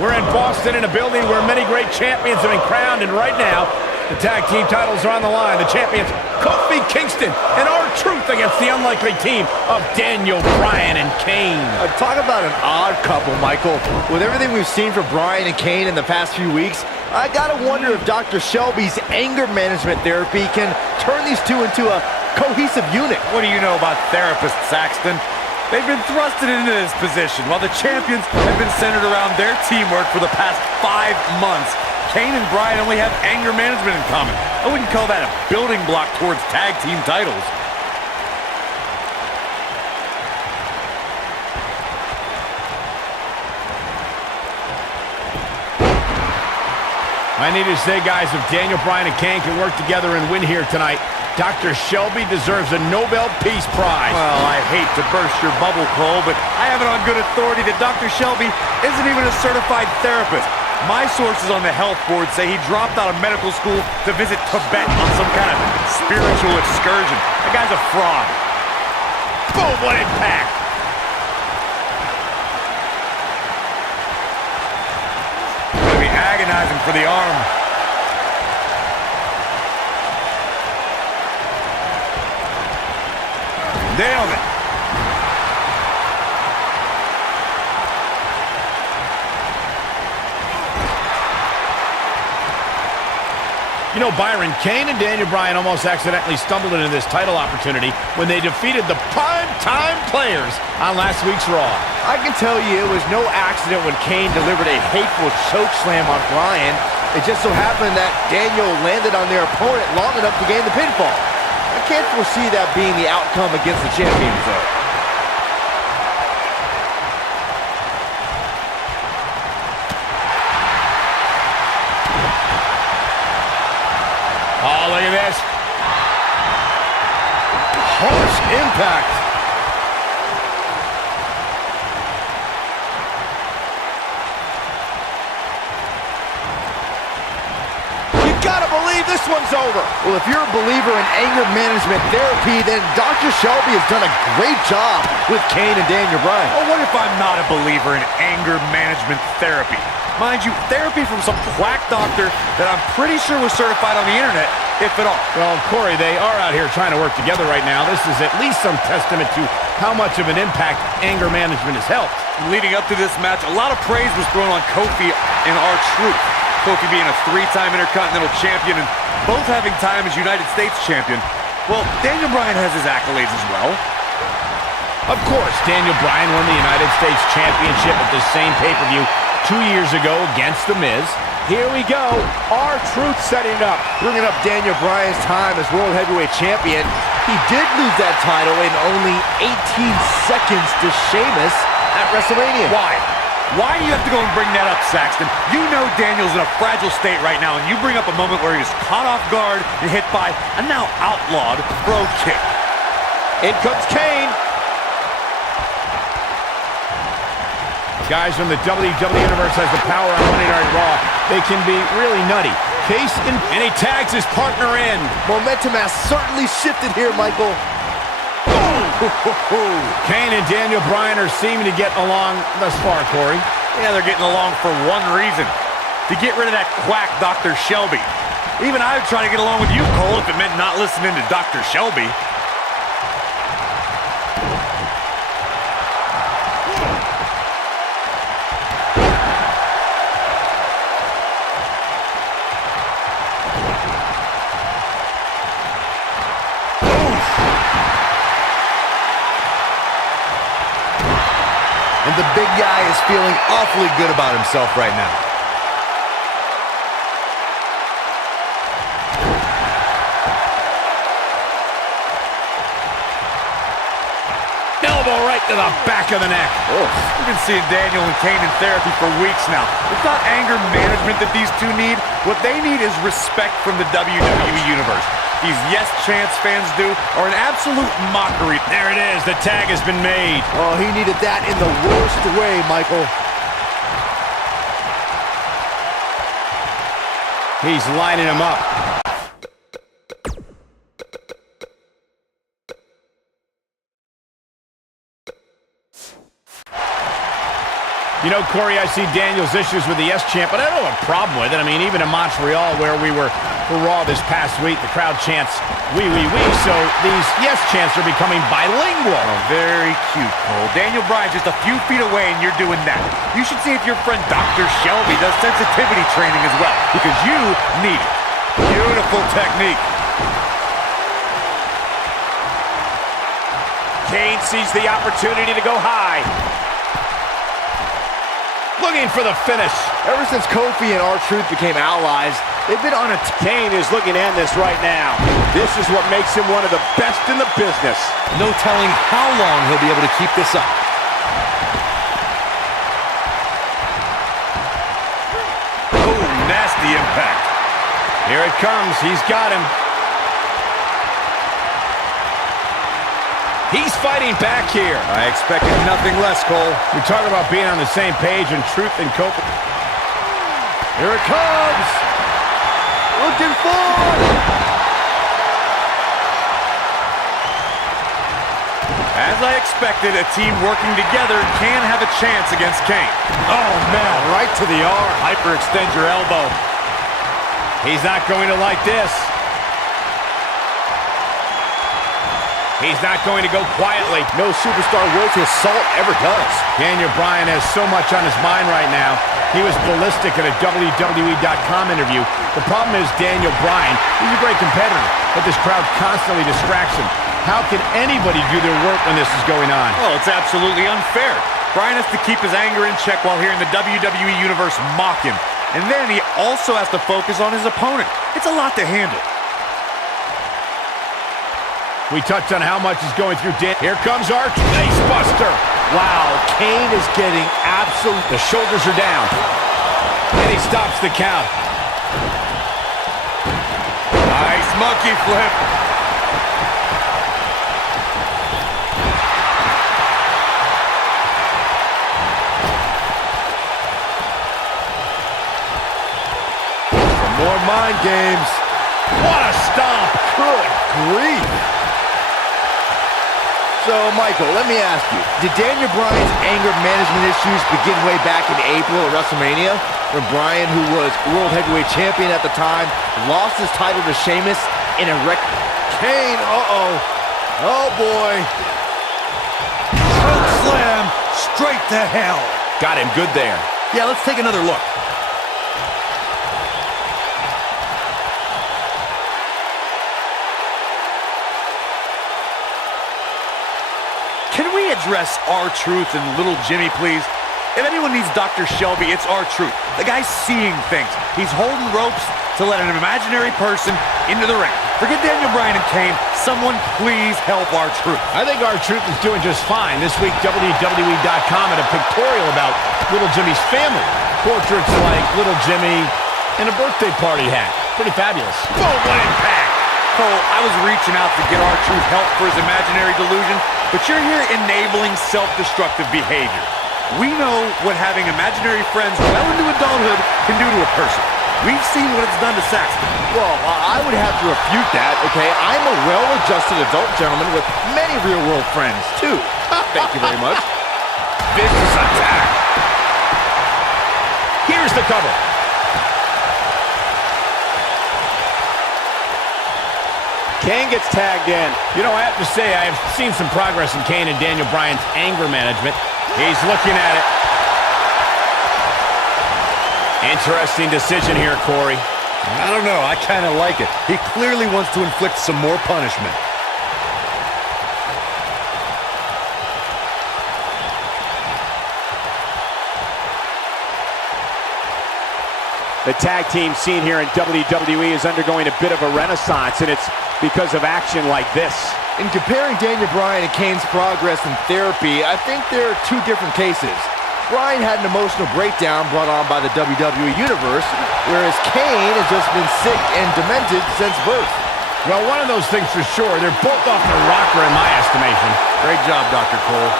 We're in Boston in a building where many great champions have been crowned, and right now, the tag team titles are on the line. The champions, Kofi, Kingston, and R-Truth against the unlikely team of Daniel, Bryan, and Kane. Talk about an odd couple, Michael. With everything we've seen from Bryan and Kane in the past few weeks, I gotta wonder if Dr. Shelby's anger management therapy can turn these two into a cohesive unit. What do you know about therapists, Saxton? They've been thrusted into this position while the champions have been centered around their teamwork for the past 5 months. Kane and Bryan only have anger management in common. I wouldn't call that a building block towards tag team titles. I need to say, guys, if Daniel, Bryan, and Kane can work together and win here tonight, Dr. Shelby deserves a Nobel Peace Prize. Well, I hate to burst your bubble, Cole, but I have it on good authority that Dr. Shelby isn't even a certified therapist. My sources on the health board say he dropped out of medical school to visit Tibet on some kind of spiritual excursion. The guy's a fraud. Boom, what impact! Gonna be agonizing for the arm. Nailed it. You know, Byron, Kane and Daniel Bryan almost accidentally stumbled into this title opportunity when they defeated the prime-time players on last week's Raw. I can tell you it was no accident when Kane delivered a hateful choke slam on Bryan. It just so happened that Daniel landed on their opponent long enough to gain the pinfall. I can't foresee that being the outcome against the champions, though. Oh, look at this. Harsh impact. You gotta believe this one's over. Well, if you're a believer in anger management therapy, then Dr. Shelby has done a great job with Kane and Daniel Bryan. Well, what if I'm not a believer in anger management therapy? Mind you, therapy from some quack doctor that I'm pretty sure was certified on the internet, if at all. Well, Corey, they are out here trying to work together right now. This is at least some testament to how much of an impact anger management has helped. Leading up to this match, a lot of praise was thrown on Kofi and R-Truth. Kofi being a 3-time Intercontinental Champion and both having time as United States Champion. Well, Daniel Bryan has his accolades as well. Of course, Daniel Bryan won the United States Championship at the same pay-per-view 2 years ago against The Miz. Here we go. R-Truth setting it up. Bringing up Daniel Bryan's time as World Heavyweight Champion. He did lose that title in only 18 seconds to Sheamus at WrestleMania. Why? Why do you have to go and bring that up, Saxton? You know Daniel's in a fragile state right now, and you bring up a moment where he was caught off guard and hit by a now outlawed Bro Kick. In comes Kane. Guys from the WWE Universe has the power on Monday Night Raw. They can be really nutty. Case in, and he tags his partner in. Momentum has certainly shifted here, Michael. Kane and Daniel Bryan are seeming to get along thus far, Corey. Yeah, they're getting along for one reason. To get rid of that quack Dr. Shelby. Even I would try to get along with you, Cole, if it meant not listening to Dr. Shelby. And the big guy is feeling awfully good about himself right now. Elbow right to the back of the neck. We've been seeing Daniel and Kane in therapy for weeks now. It's not anger management that these two need. What they need is respect from the WWE Universe. These Yes Chance fans do are an absolute mockery. There it is. The tag has been made. Oh, he needed that in the worst way, Michael. He's lining him up. You know, Corey, I see Daniel's issues with the Yes chant, but I don't have a problem with it. I mean, even in Montreal, where we were for Raw this past week, the crowd chants, "We, we, we." So these Yes chants are becoming bilingual. Oh, very cute, Cole. Daniel Bryan's just a few feet away, and you're doing that. You should see if your friend Dr. Shelby does sensitivity training as well, because you need it. Beautiful technique. Kane sees the opportunity to go high. Looking for the finish. Ever since Kofi and R-Truth became allies, they've been on a... Kane is looking at this right now. This is what makes him one of the best in the business. No telling how long he'll be able to keep this up. Oh, nasty impact. Here it comes. He's got him. He's fighting back here. I expected nothing less, Cole. We talk about being on the same page, and Truth and Kofi. Here it comes! Looking forward! As I expected, a team working together can have a chance against Kane. Oh, man, right to the arm. Hyperextend your elbow. He's not going to like this. He's not going to go quietly. No superstar worth his salt ever does. Daniel Bryan has so much on his mind right now. He was ballistic in a WWE.com interview. The problem is Daniel Bryan, he's a great competitor, but this crowd constantly distracts him. How can anybody do their work when this is going on? Well, it's absolutely unfair. Bryan has to keep his anger in check while hearing the WWE Universe mock him. And then he also has to focus on his opponent. It's a lot to handle. We touched on how much is going through Dan. Here comes our face buster. Wow, Kane is getting absolute... The shoulders are down. And he stops the count. Nice monkey flip. Some more mind games. What a stomp. Good grief. So, Michael, let me ask you, did Daniel Bryan's anger management issues begin way back in April at WrestleMania, when Bryan, who was World Heavyweight Champion at the time, lost his title to Sheamus in a Kane, uh-oh. Oh, boy. Choke slam straight to hell. Got him good there. Yeah, let's take another look. Can we address R-Truth and Little Jimmy, please? If anyone needs Dr. Shelby, it's R-Truth. The guy's seeing things. He's holding ropes to let an imaginary person into the ring. Forget Daniel Bryan and Kane. Someone please help R-Truth. I think R-Truth is doing just fine. This week, WWE.com had a pictorial about Little Jimmy's family. Portraits like Little Jimmy and a birthday party hat. Pretty fabulous. Boom, what impact! Cole, I was reaching out to get R-Truth help for his imaginary delusion, but you're here enabling self-destructive behavior. We know what having imaginary friends well into adulthood can do to a person. We've seen what it's done to Saxton. Well, I would have to refute that, okay? I'm a well-adjusted adult gentleman with many real-world friends, too. Thank you very much. Vicious attack. Here's the cover. Kane gets tagged in. You know, I have to say, I have seen some progress in Kane and Daniel Bryan's anger management. He's looking at it. Interesting decision here, Corey. I don't know. I kind of like it. He clearly wants to inflict some more punishment. The tag team scene here in WWE is undergoing a bit of a renaissance, and it's because of action like this. In comparing Daniel Bryan and Kane's progress in therapy, I think there are two different cases. Bryan had an emotional breakdown brought on by the WWE Universe, whereas Kane has just been sick and demented since birth. Well, one of those things for sure. They're both off the rocker in my estimation. Great job, Dr. Cole.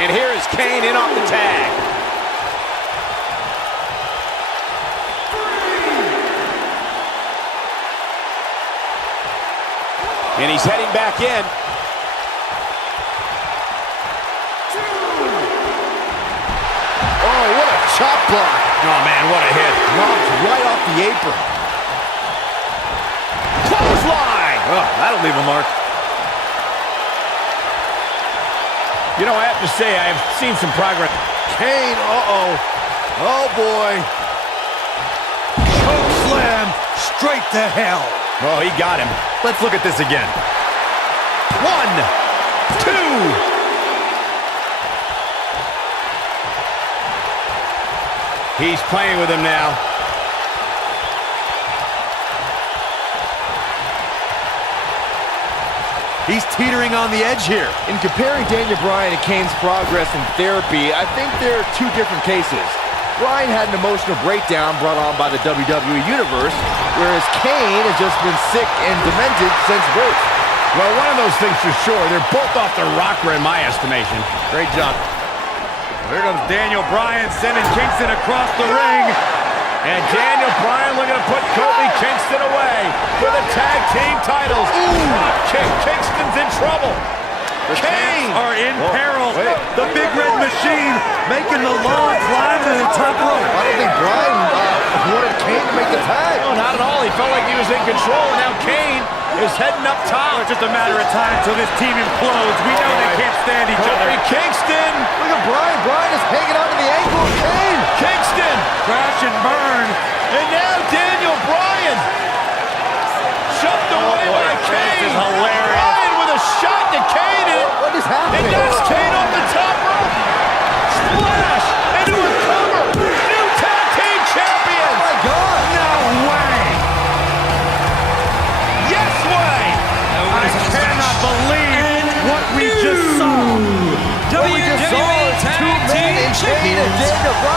And here is Kane in off the tag. And he's heading back in. chop block. Oh, man, what a hit. Knocked right off the apron. Clothesline! Oh, that'll leave a mark. You know, I have to say, I have seen some progress. Kane, uh-oh. Oh, boy. Choke slam straight to hell. Oh, he got him. Let's look at this again. 1, 2. He's playing with him now. He's teetering on the edge here. In comparing Daniel Bryan and Kane's progress in therapy, I think there are two different cases. Bryan had an emotional breakdown brought on by the WWE Universe, whereas Kane has just been sick and demented since birth. Well, one of those things for sure. They're both off the rocker in my estimation. Great job. Here comes Daniel Bryan sending Kingston across the ring. And Daniel Bryan looking to put Kofi Kingston away for the tag team titles. Drop kick. Kingston's in trouble. The Kane Champs are in peril. wait. The Big Red Machine making the long climb to the top rope. I don't think Bryan wanted Kane to make the tag. No, not at all. He felt like he was in control, and now Kane is heading up top. It's just a matter of time until this team implodes. We know they can't stand each other. Kofi Kingston. Look at Bryan. Bryan is hanging on to the ankle of Kane. Kingston. Crash and burn. And now Daniel Bryan. Shoved away by Kane. This is hilarious. Bryan with a shot to Kane. What is happening? And that's Kane off the top rope. Splash into a cover. New tag team champions. Oh, my God. No way. Yes way. I cannot believe what we just saw. WWE Tag Team Kane and Champions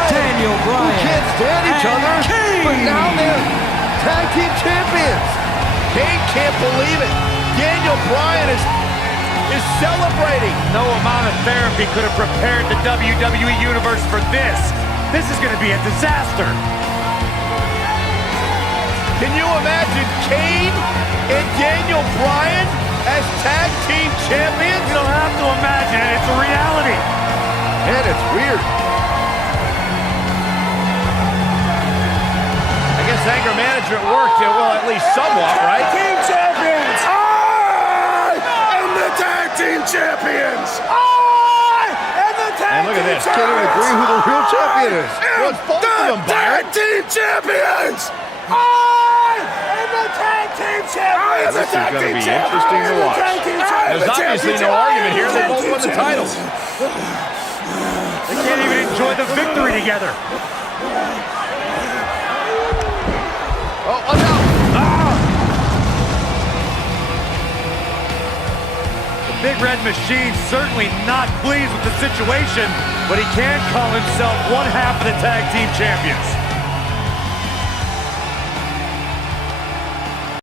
Daniel Bryan. Who can't stand each and other. Kane. But now they're tag team champions. Kane can't believe it. Daniel Bryan is celebrating. No amount of therapy could have prepared the WWE Universe for this. This is going to be a disaster. Can you imagine Kane and Daniel Bryan as tag team champions? You don't have to imagine it. It's a reality. Man, it's weird. I guess anger management worked, well, at least somewhat, right? Team champions! I am the tag team champions! I am the tag And look at this. Can't even agree who the real champion is. Well, it's both of them, Byron. tag team champions! I am the tag team champions! This is going to be interesting to watch. There's obviously no argument here. They both won the titles. They can't even enjoy the victory together. Oh, no. The Big Red Machine certainly not pleased with the situation, but he can call himself one half of the tag team champions.